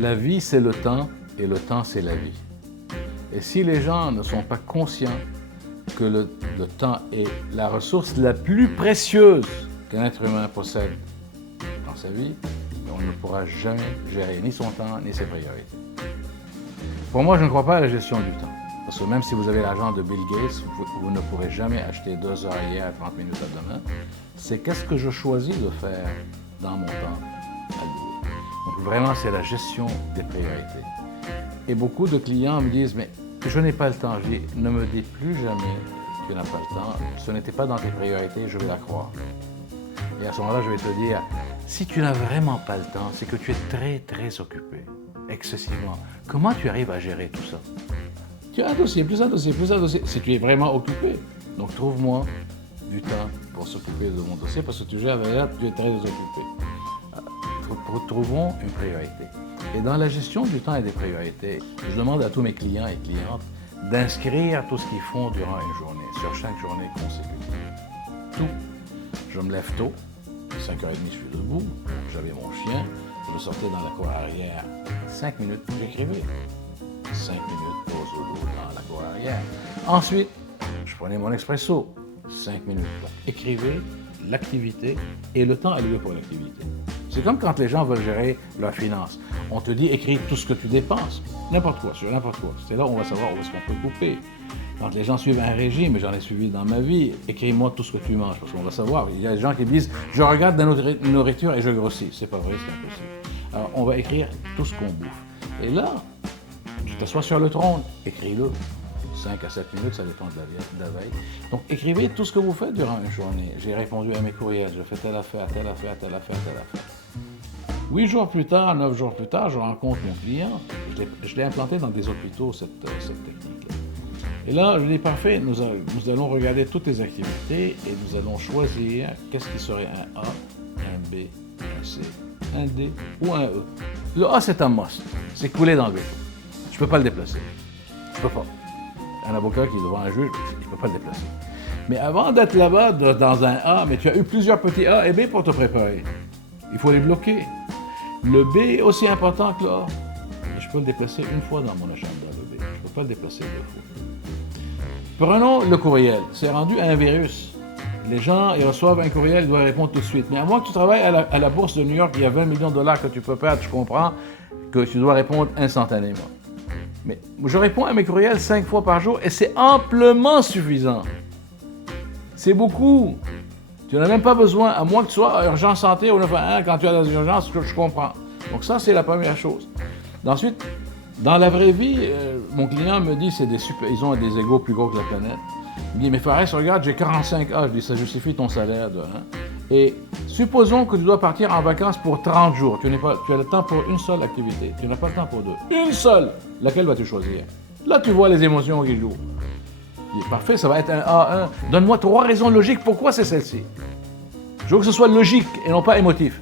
La vie, c'est le temps, et le temps, c'est la vie. Et si les gens ne sont pas conscients que le temps est la ressource la plus précieuse qu'un être humain possède dans sa vie, on ne pourra jamais gérer ni son temps, ni ses priorités. Pour moi, je ne crois pas à la gestion du temps. Parce que même si vous avez l'argent de Bill Gates, vous ne pourrez jamais acheter 2 heures hier, 30 minutes à demain. C'est qu'est-ce que je choisis de faire dans mon temps alloué. Donc vraiment, c'est la gestion des priorités. Et beaucoup de clients me disent, mais je n'ai pas le temps. Je dis, ne me dis plus jamais que tu n'as pas le temps. Ce n'était pas dans tes priorités, je vais la croire. Et à ce moment-là, je vais te dire, si tu n'as vraiment pas le temps, c'est que tu es très, très occupé, excessivement. Comment tu arrives à gérer tout ça? Tu as un dossier, plus un dossier, plus un dossier, si tu es vraiment occupé. Donc, trouve-moi du temps pour s'occuper de mon dossier, parce que tu gères là, tu es très occupé. Trouvons une priorité. Et dans la gestion du temps et des priorités, je demande à tous mes clients et clientes d'inscrire tout ce qu'ils font durant une journée, sur chaque journée consécutive. Tout. Je me lève tôt, 5h30, je suis debout, j'avais mon chien, je me sortais dans la cour arrière, 5 minutes, j'écrivais. 5 minutes, pause au dos dans la cour arrière. Ensuite, je prenais mon expresso, 5 minutes. Donc, écrivez l'activité et le temps alloué pour l'activité. C'est comme quand les gens veulent gérer leurs finances. On te dit, écris tout ce que tu dépenses. N'importe quoi, sur n'importe quoi. C'est là où on va savoir où est-ce qu'on peut couper. Quand les gens suivent un régime, et j'en ai suivi dans ma vie, écris-moi tout ce que tu manges, parce qu'on va savoir. Il y a des gens qui me disent, je regarde la nourriture et je grossis. C'est pas vrai, c'est impossible. Alors, on va écrire tout ce qu'on bouffe. Et là, tu t'assois sur le trône, écris-le. 5 à 7 minutes, ça dépend de la veille. Donc, écrivez tout ce que vous faites durant une journée. J'ai répondu à mes courriels, je fais telle affaire, telle affaire, telle affaire, telle affaire. 8 jours plus tard, 9 jours plus tard, je rencontre mon client. Je l'ai implanté dans des hôpitaux, cette technique-là. Et là, je lui dis, parfait, nous allons regarder toutes les activités et nous allons choisir qu'est-ce qui serait un A, un B, un C, un D ou un E. Le A, c'est un must. C'est coulé dans le béton. Je ne peux pas le déplacer. Je ne peux pas. Un avocat qui est devant un juge, je ne peux pas le déplacer. Mais avant d'être là-bas, dans un A, mais tu as eu plusieurs petits A et B pour te préparer. Il faut les bloquer. Le B est aussi important que le A. Et je peux le déplacer une fois dans mon agenda, le B. Je ne peux pas le déplacer 2 fois. Prenons le courriel. C'est rendu à un virus. Les gens, ils reçoivent un courriel, ils doivent répondre tout de suite. Mais à moins que tu travailles à la bourse de New York, il y a 20 millions de dollars que tu peux perdre, je comprends que tu dois répondre instantanément. Mais je réponds à mes courriels 5 fois par jour et c'est amplement suffisant. C'est beaucoup. Tu n'en as même pas besoin, à moins que tu sois à urgence santé au 911 quand tu as des urgences, je comprends. Donc ça, c'est la première chose. Ensuite, dans la vraie vie, mon client me dit ils ont des égos plus gros que la planète. Il me dit, mais Fares, regarde, j'ai 45 ans. Je dis, ça justifie ton salaire de 1. Et supposons que tu dois partir en vacances pour 30 jours. Tu as le temps pour une seule activité. Tu n'as pas le temps pour 2. Une seule! Laquelle vas-tu choisir? Là, tu vois les émotions qui jouent. Je dis, parfait, ça va être un A1. Donne-moi 3 raisons logiques. Pourquoi c'est celle-ci? Je veux que ce soit logique et non pas émotif.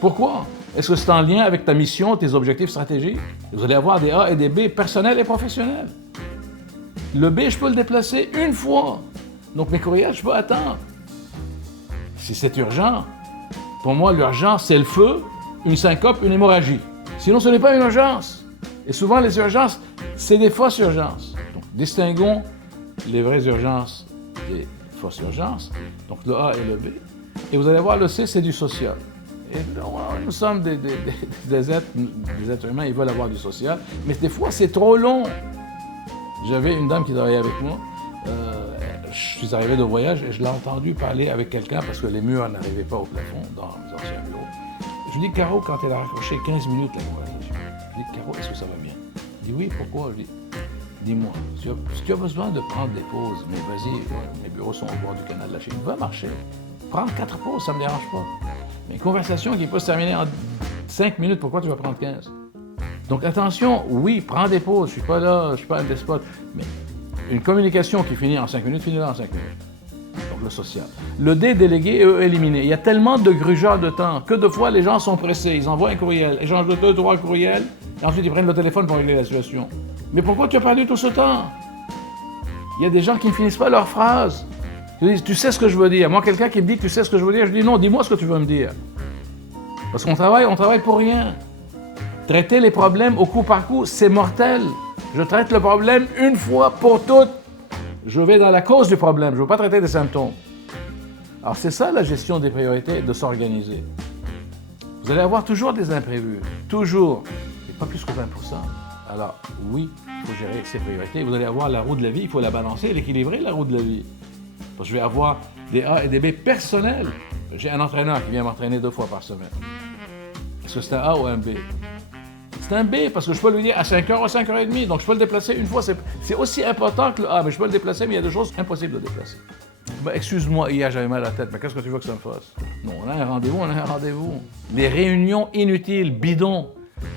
Pourquoi? Est-ce que c'est en lien avec ta mission, tes objectifs stratégiques? Vous allez avoir des A et des B personnels et professionnels. Le B, je peux le déplacer une fois. Donc mes courriels, je peux attendre. Si c'est urgent, pour moi, l'urgence, c'est le feu, une syncope, une hémorragie. Sinon, ce n'est pas une urgence. Et souvent, les urgences, c'est des fausses urgences. Donc, distinguons les vraies urgences des fausses urgences. Donc, le A et le B. Et vous allez voir, le C, c'est du social. Et nous sommes des êtres humains, ils veulent avoir du social. Mais des fois, c'est trop long. J'avais une dame qui travaillait avec moi. Je suis arrivé de voyage et je l'ai entendu parler avec quelqu'un parce que les murs n'arrivaient pas au plafond dans les anciens bureaux. Je lui dis, Caro, quand elle a raccroché 15 minutes la conversation, je lui dis, Caro, est-ce que ça va bien? Elle dit, oui, pourquoi? Je dis, dis-moi, si tu as besoin de prendre des pauses, mais vas-y, mes bureaux sont au bord du canal de la Chine, va marcher. Prends 4 pauses, ça ne me dérange pas. Mais une conversation qui peut se terminer en 5 minutes, pourquoi tu vas prendre 15? Donc attention, oui, prends des pauses, je ne suis pas là, je ne suis pas un despote, mais une communication qui finit en 5 minutes, finit en 5 minutes. Donc le social. Le D, délégué, E, éliminé. Il y a tellement de grugeurs de temps que de fois les gens sont pressés, ils envoient un courriel, échangent de 2, 3 courriels, et ensuite ils prennent le téléphone pour régler la situation. Mais pourquoi tu as perdu tout ce temps? Il y a des gens qui ne finissent pas leurs phrases. Ils disent, tu sais ce que je veux dire. Moi, quelqu'un qui me dit, tu sais ce que je veux dire, je dis, non, dis-moi ce que tu veux me dire. Parce qu'on travaille pour rien. Traiter les problèmes au coup par coup, c'est mortel. Je traite le problème une fois pour toutes. Je vais dans la cause du problème, je ne veux pas traiter des symptômes. Alors c'est ça la gestion des priorités, de s'organiser. Vous allez avoir toujours des imprévus, toujours, et pas plus que 20%. Alors oui, il faut gérer ses priorités. Vous allez avoir la roue de la vie, il faut la balancer, l'équilibrer, la roue de la vie. Parce que je vais avoir des A et des B personnels. J'ai un entraîneur qui vient m'entraîner 2 fois par semaine. Est-ce que c'est un A ou un B? C'est un B, parce que je peux lui dire à 5h ou à 5h30, donc je peux le déplacer une fois. C'est aussi important que le A, mais je peux le déplacer, mais il y a des choses impossibles de déplacer. Ben, excuse-moi, hier j'avais mal à la tête, mais qu'est-ce que tu veux que ça me fasse? Non, on a un rendez-vous, on a un rendez-vous. Les réunions inutiles, bidons.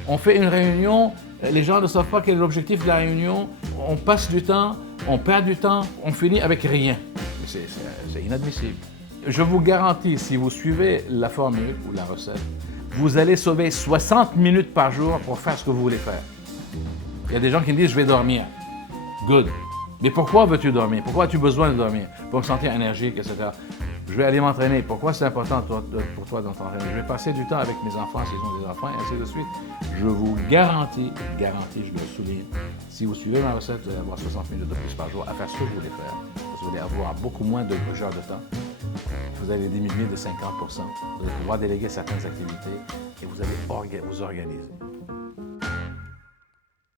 On fait une réunion, les gens ne savent pas quel est l'objectif de la réunion, on passe du temps, on perd du temps, on finit avec rien. C'est inadmissible. Je vous garantis, si vous suivez la formule ou la recette, vous allez sauver 60 minutes par jour pour faire ce que vous voulez faire. Il y a des gens qui me disent « je vais dormir ». Good. Mais pourquoi veux-tu dormir? Pourquoi as-tu besoin de dormir? Pour me sentir énergique, etc. Je vais aller m'entraîner. Pourquoi c'est important pour toi de t'entraîner? Je vais passer du temps avec mes enfants s'ils ont des enfants, et ainsi de suite. Je vous garantis, je le souligne, si vous suivez ma recette, vous allez avoir 60 minutes de plus par jour à faire ce que vous voulez faire. Vous allez avoir beaucoup moins de brugeurs de temps. Vous allez diminuer de 50%. Vous allez pouvoir déléguer certaines activités et vous allez vous organiser.